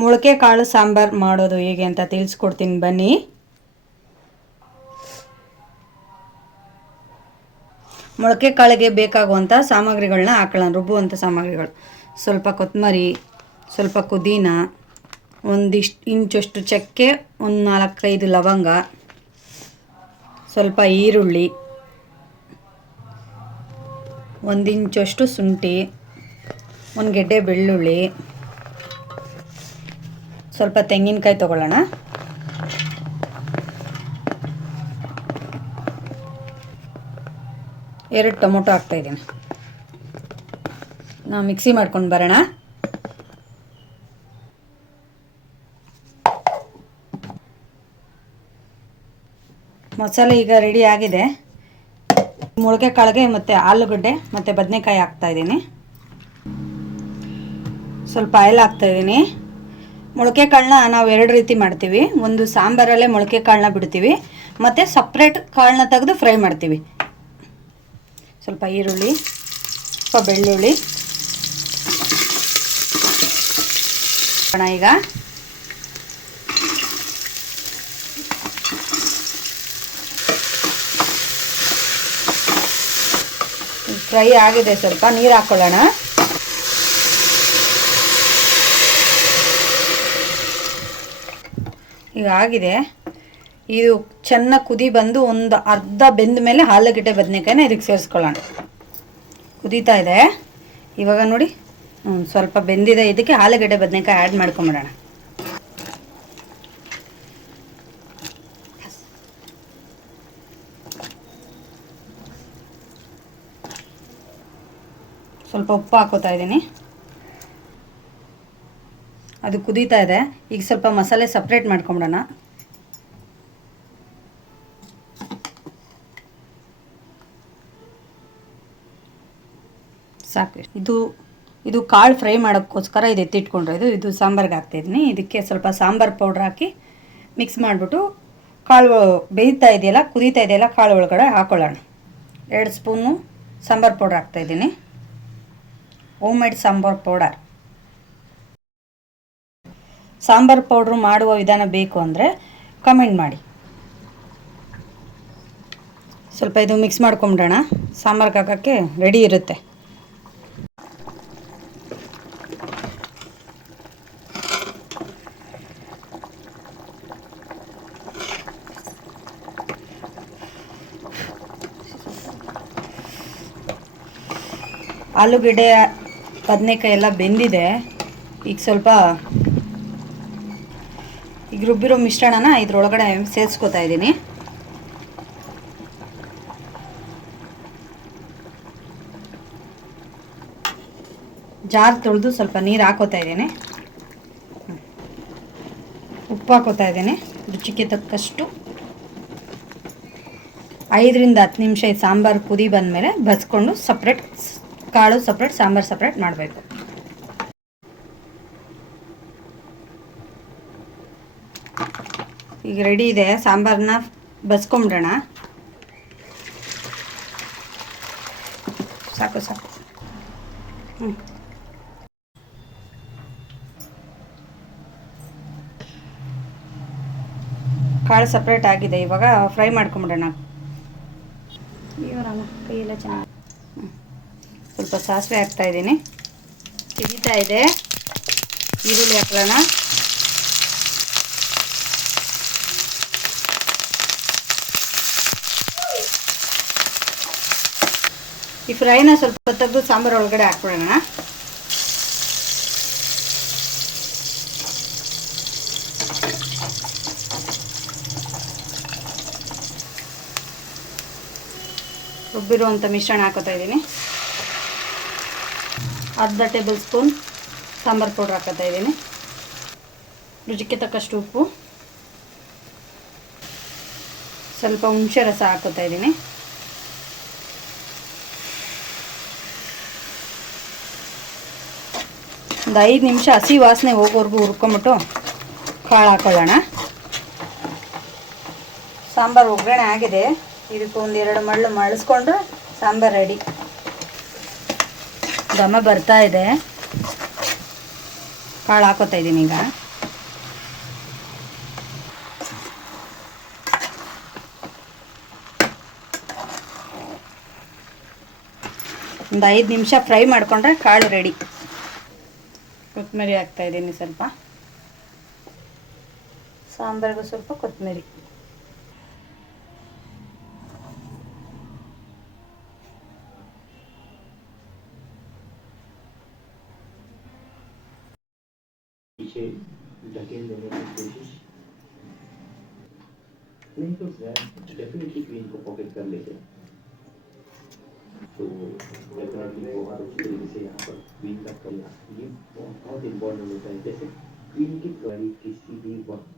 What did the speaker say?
ಮೊಳಕೆ ಕಾಳು ಸಾಂಬಾರು ಮಾಡೋದು ಹೇಗೆ ಅಂತ ತಿಳಿಸ್ಕೊಡ್ತೀನಿ ಬನ್ನಿ. ಮೊಳಕೆ ಕಾಳಿಗೆ ಬೇಕಾಗುವಂಥ ಸಾಮಗ್ರಿಗಳನ್ನ ಹಾಕೊಳ್ಳೋಣ. ರುಬ್ಬುವಂಥ ಸಾಮಗ್ರಿಗಳು: ಸ್ವಲ್ಪ ಕೊತ್ತಂಬರಿ, ಸ್ವಲ್ಪ ಪುದೀನ, ಒಂದಿಷ್ಟು ಇಂಚಷ್ಟು ಚಕ್ಕೆ, ಒಂದು 4-5 ಲವಂಗ, ಸ್ವಲ್ಪ ಈರುಳ್ಳಿ, 1 ಇಂಚಷ್ಟು ಶುಂಠಿ, 1 ಗೆಡ್ಡೆ ಬೆಳ್ಳುಳ್ಳಿ, ಸ್ವಲ್ಪ ತೆಂಗಿನಕಾಯಿ ತಗೊಳ್ಳೋಣ. ಎರಡು ಟೊಮೊಟೊ ಹಾಕ್ತಾಯಿದ್ದೀನಿ. ನಾವು ಮಿಕ್ಸಿ ಮಾಡ್ಕೊಂಡು ಬರೋಣ. ಮಸಾಲೆ ಈಗ ರೆಡಿ ಆಗಿದೆ. ಮೊಳಕೆ ಕಾಳಿಗೆ ಮತ್ತು ಆಲೂಗಡ್ಡೆ ಮತ್ತು ಬದನೆಕಾಯಿ ಹಾಕ್ತಾಯಿದ್ದೀನಿ. ಸ್ವಲ್ಪ ಆಯಿಲ್ ಹಾಕ್ತಾಯಿದ್ದೀನಿ. ಮೊಳಕೆ ಕಾಳನ್ನ ನಾವು 2 ರೀತಿ ಮಾಡ್ತೀವಿ. ಒಂದು ಸಾಂಬಾರಲ್ಲೇ ಮೊಳಕೆ ಕಾಳನ್ನ ಬಿಡ್ತೀವಿ, ಮತ್ತು ಸಪ್ರೇಟ್ ಕಾಳನ್ನ ತೆಗೆದು ಫ್ರೈ ಮಾಡ್ತೀವಿ. ಸ್ವಲ್ಪ ಈರುಳ್ಳಿ, ಸ್ವಲ್ಪ ಬೆಳ್ಳುಳ್ಳಿ ಈಗ ಫ್ರೈ ಆಗಿದೆ. ಸ್ವಲ್ಪ ನೀರು ಹಾಕ್ಕೊಳ್ಳೋಣ. ಈಗ ಆಗಿದೆ. ಇದು ಚೆನ್ನಾಗಿ ಕುದಿ ಬಂದು ಒಂದು ಅರ್ಧ ಬೆಂದ ಮೇಲೆ ಆಲೂಗಡ್ಡೆ ಬದನೆಕಾಯಿನ ಇದಕ್ಕೆ ಸೇರಿಸ್ಕೊಳ್ಳೋಣ. ಕುದೀತಾ ಇದೆ ಇವಾಗ ನೋಡಿ. ಸ್ವಲ್ಪ ಬೆಂದಿದೆ. ಇದಕ್ಕೆ ಆಲೂಗಡ್ಡೆ ಬದನೆಕಾಯಿ ಆ್ಯಡ್ ಮಾಡ್ಕೊಂಬಿಡೋಣ. ಸ್ವಲ್ಪ ಉಪ್ಪು ಹಾಕೋತಾ ಇದ್ದೀನಿ. ಅದು ಕುದೀತಾ ಇದೆ. ಈಗ ಸ್ವಲ್ಪ ಮಸಾಲೆ ಸಪ್ರೇಟ್ ಮಾಡ್ಕೊಂಬಿಡೋಣ. ಸಾಕು. ಇದು ಕಾಳು ಫ್ರೈ ಮಾಡೋಕ್ಕೋಸ್ಕರ ಇದು ಎತ್ತಿಟ್ಕೊಂಡ್ರೆ ಇದು ಸಾಂಬಾರ್ಗೆ ಹಾಕ್ತಾಯಿದ್ದೀನಿ. ಇದಕ್ಕೆ ಸ್ವಲ್ಪ ಸಾಂಬಾರು ಪೌಡ್ರ್ ಹಾಕಿ ಮಿಕ್ಸ್ ಮಾಡಿಬಿಟ್ಟು ಕಾಳು ಬೇಯ್ತಾ ಇದೆಯಲ್ಲ, ಕುದೀತಾ ಇದೆಯಲ್ಲ, ಕಾಳು ಒಳಗಡೆ ಹಾಕ್ಕೊಳ್ಳೋಣ. 2 ಸ್ಪೂನು ಸಾಂಬಾರು ಪೌಡ್ರ್ ಹಾಕ್ತಾಯಿದ್ದೀನಿ. Home made sambar powder. Sambar powder ಮಾಡುವ ವಿಧಾನ ಬೇಕು ಅಂದರೆ ಕಮೆಂಟ್ ಮಾಡಿ. ಸ್ವಲ್ಪ ಇದು ಮಿಕ್ಸ್ ಮಾಡ್ಕೊಂಬಿಡೋಣ. ಸಾಂಬಾರ್ಗೆ ಹಾಕೋಕ್ಕೆ ರೆಡಿ ಇರುತ್ತೆ. ಆಲೂಗಡ್ಡೆ ಬದನೆಕಾಯಿ ಎಲ್ಲ ಬೆಂದಿದೆ. ಈಗ ಸ್ವಲ್ಪ ರುಬ್ಬಿರೋ ಮಿಶ್ರಣನ ಇದ್ರೊಳಗಡೆ ಸೇರಿಸ್ಕೊತಾ ಇದ್ದೀನಿ. ಜಾರ್ ತೊಳೆದು ಸ್ವಲ್ಪ ನೀರು ಹಾಕೋತಾ ಇದ್ದೀನಿ. ಉಪ್ಪು ಹಾಕೋತಾ ಇದ್ದೀನಿ ರುಚಿಗೆ ತಕ್ಕಷ್ಟು. 5-10 ನಿಮಿಷ ಈ ಸಾಂಬಾರು ಕುದಿ ಬಂದಮೇಲೆ ಬಸ್ಕೊಂಡು ಸಪ್ರೇಟ್ ಕಾಳು ಸಪ್ರೇಟ್, ಸಾಂಬಾರು ಸಪ್ರೇಟ್ ಮಾಡಬೇಕು. ಈಗ ರೆಡಿ ಇದೆ. ಸಾಂಬಾರನ್ನ ಬಸ್ಕೊಂಬಿಡೋಣ. ಸಾಕು. ಕಾಳು ಸಪ್ರೇಟ್ ಆಗಿದೆ. ಇವಾಗ ಫ್ರೈ ಮಾಡ್ಕೊಂಬಿಡೋಣ. ಕೈಯೆಲ್ಲ ಚೆನ್ನಾಗಿ. ಸ್ವಲ್ಪ ಸಾಸಿವೆ ಹಾಕ್ತಾಯಿದ್ದೀನಿ. ಕುದೀತಾ ಇದೆ. ಈರುಳ್ಳಿ ಹಾಕೋಣ. ಈ ಫ್ರೈನ ಸ್ವಲ್ಪ ತೆಗೆದು ಸಾಂಬಾರು ಒಳಗಡೆ ಹಾಕ್ಬಿಡೋಣ. ರುಬ್ಬಿರುವಂಥ ಮಿಶ್ರಣ ಹಾಕೋತಾ ಇದ್ದೀನಿ. ಅರ್ಧ ಟೇಬಲ್ ಸ್ಪೂನ್ ಸಾಂಬಾರು ಪೌಡ್ರ್ ಹಾಕೋತಾ ಇದ್ದೀನಿ. ರುಚಿಗೆ ತಕ್ಕಷ್ಟು ಉಪ್ಪು, ಸ್ವಲ್ಪ ಹುಣಸೆ ರಸ ಹಾಕೋತಾ ಇದ್ದೀನಿ. ಒಂದು 5 ನಿಮಿಷ ಹಸಿ ವಾಸನೆ ಹೋಗೋವರೆಗೂ ಹುರ್ಕೊಂಬಿಟ್ಟು ಕಾಳು ಹಾಕೊಳ್ಳೋಣ. ಸಾಂಬಾರು ಒಗ್ಗರಣೆ ಆಗಿದೆ. ಇದಕ್ಕೆ 1-2 ಮಳ್ಳು ಮಳಿಸ್ಕೊಂಡ್ರೆ ಸಾಂಬಾರು ರೆಡಿ. ಘಮ ಬರ್ತಾ ಇದೆ. ಕಾಳು ಹಾಕೋತಾ ಇದ್ದೀನಿ ಈಗ. ಒಂದು 5 ನಿಮಿಷ ಫ್ರೈ ಮಾಡಿಕೊಂಡ್ರೆ ಕಾಳು ರೆಡಿ. ಕೊತ್ತಂಬರಿ ಹಾಕ್ತಾಯಿದ್ದೀನಿ ಸ್ವಲ್ಪ, ಸಾಂಬಾರಿಗೂ ಸ್ವಲ್ಪ ಕೊತ್ತಂಬರಿ. पीछे ढकेल देने की कोशिश नहीं तो डेफिनेटली क्वीन को पॉकेट कर लेते, तो डेफिनेटली बहुत अच्छी तरीके से यहाँ पर क्वीन का करना ये बहुत इम्पोर्टेंट होता है. जैसे क्वीन की क्वारी किसी भी वक्त